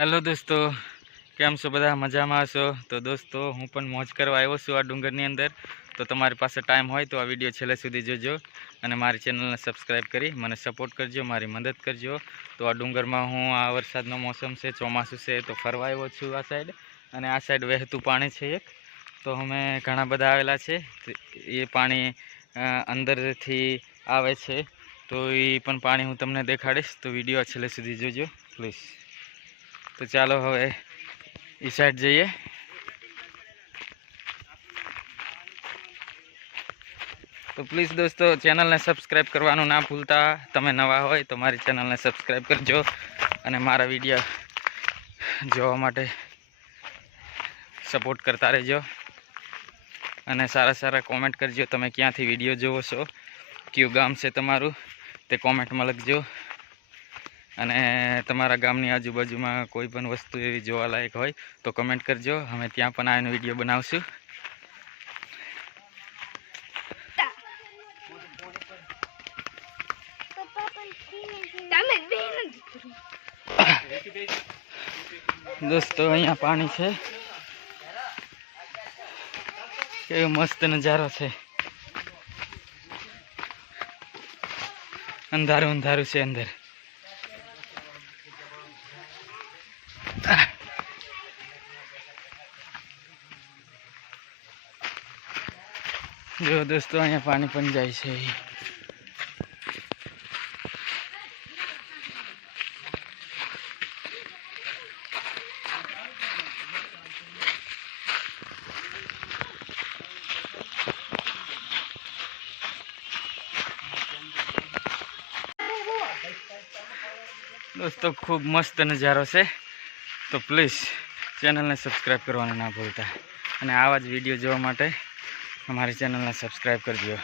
Hello દોસ્તો, કેમ છો બધા? મજામાં હશો? તો દોસ્તો, હું પણ મોજ કરવા આવ્યો છું આ ડુંગરની અંદર. તો તમારી પાસે ટાઈમ હોય તો આ વીડિયો છેલ્લે સુધી જોજો અને મારી ચેનલને સબસ્ક્રાઈબ કરી મને સપોર્ટ કરજો, મારી મદદ કરજો. તો આ ડુંગરમાં હું આ વરસાદનો મોસમ છે, ચોમાસું છે, તો ફરવા આવ્યો છું આ સાઈડ અને આ સાઈડ વહેતું પાણી છે એક. તો અમે ઘણા બધા આવેલા છે એ પાણી અંદરથી આવે છે. તો એ પણ પાણી હું તમને દેખાડીશ. તો વીડિયો છેલ્લે સુધી જોજો પ્લીઝ તો ચાલો હવે એ સાઈડ જઈએ. તો પ્લીઝ દોસ્તો ચેનલને સબસ્ક્રાઈબ કરવાનું ના ભૂલતા. તમે નવા હોય તો મારી ચેનલને સબસ્ક્રાઈબ કરજો અને મારા વીડિયો જોવા માટે સપોર્ટ કરતા રહેજો. અને સારા સારા કોમેન્ટ કરજો. તમે ક્યાંથી વીડિયો જોવો છો, કયું ગામ છે તમારું, તે કોમેન્ટમાં લખજો. અને તમારા ગામની આજુબાજુમાં કોઈ પણ વસ્તુ એવી જોવાલાયક હોય તો કમેન્ટ કરજો. અમે ત્યાં પણ આનો વીડિયો બનાવશું. દોસ્તો, અહીંયા પાણી છે. કેવો મસ્ત નજારો છે. અંધારું અંધારું છે અંદર. જો દોસ્તો, અહીંયા પાણી પણ જાય છે. દોસ્તો, ખૂબ મસ્ત નજારો છે. તો પ્લીઝ ચેનલને સબસ્ક્રાઈબ કરવાનું ના ભૂલતા. અને આવા જ વીડિયો જોવા માટે અમારી ચેનલને સબસ્ક્રાઈબ કરજો.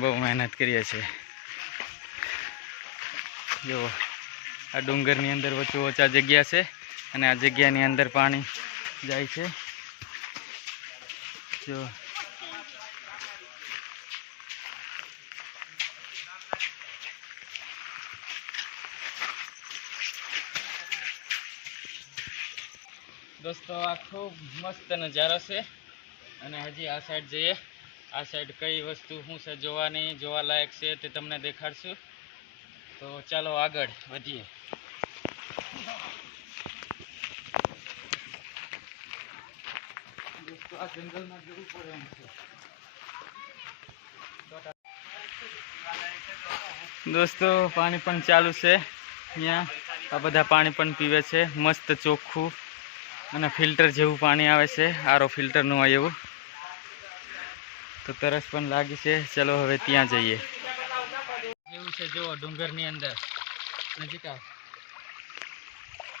બહુ મહેનત કરીએ છીએ. જો, આ ડુંગરની અંદર વચ્ચે ઓછા જગ્યા છે અને આ જગ્યાની અંદર પાણી જાય છે. જો. દોસ્તો, આ ખૂબ મસ્ત નજારો છે. અને હજી આ સાઈડ જઈએ. આ સાઈડ કઈ વસ્તુ શું છે જોવાની જોવાલાયક છે તે તમને દેખાડશું. તો ચાલો આગળ વધીએ. દોસ્તો આ જંગલમાં જવું પડે એમ છે. દોસ્તો પાણી પણ ચાલુ છે અહીંયા. આ બધા પાણી પણ પીવે છે. મસ્ત ચોખ્ખું અને ફિલ્ટર જેવું પાણી આવે છે. આરો ફિલ્ટરનું હોય એવું. તો તરસ પણ લાગી છે. ચલો હવે ત્યાં જઈએ. એવું છે? જુઓ ડુંગરની અંદર. નજીક આવ.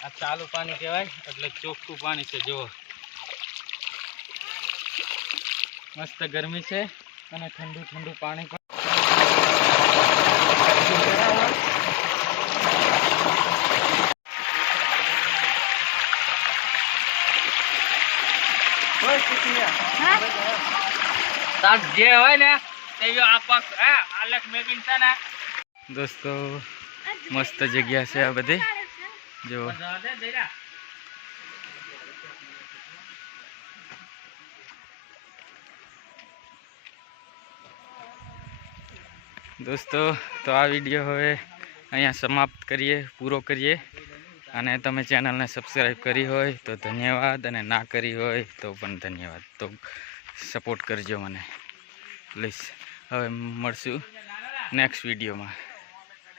આ ચાલુ પાણી કહેવાય એટલે ચોખ્ખું પાણી છે જુઓ. મસ્ત ગરમી છે અને ઠંડુ ઠંડુ પાણી પણ. જે હોય ને, તે દોસ્તો, મસ્ત જગ્યા છે આ બધી. જો. દોસ્તો, તો આ વીડિયો હવે અહીંયા સમાપ્ત કરીએ, પૂરો કરીએ. અને તમે ચેનલને સબસ્ક્રાઈબ કરી હોય તો ધન્યવાદ, અને ના કરી હોય તો પણ ધન્યવાદ. તો સપોર્ટ કરજો મને. પ્લીઝ. હવે મળશું નેક્સ્ટ વિડીયોમાં.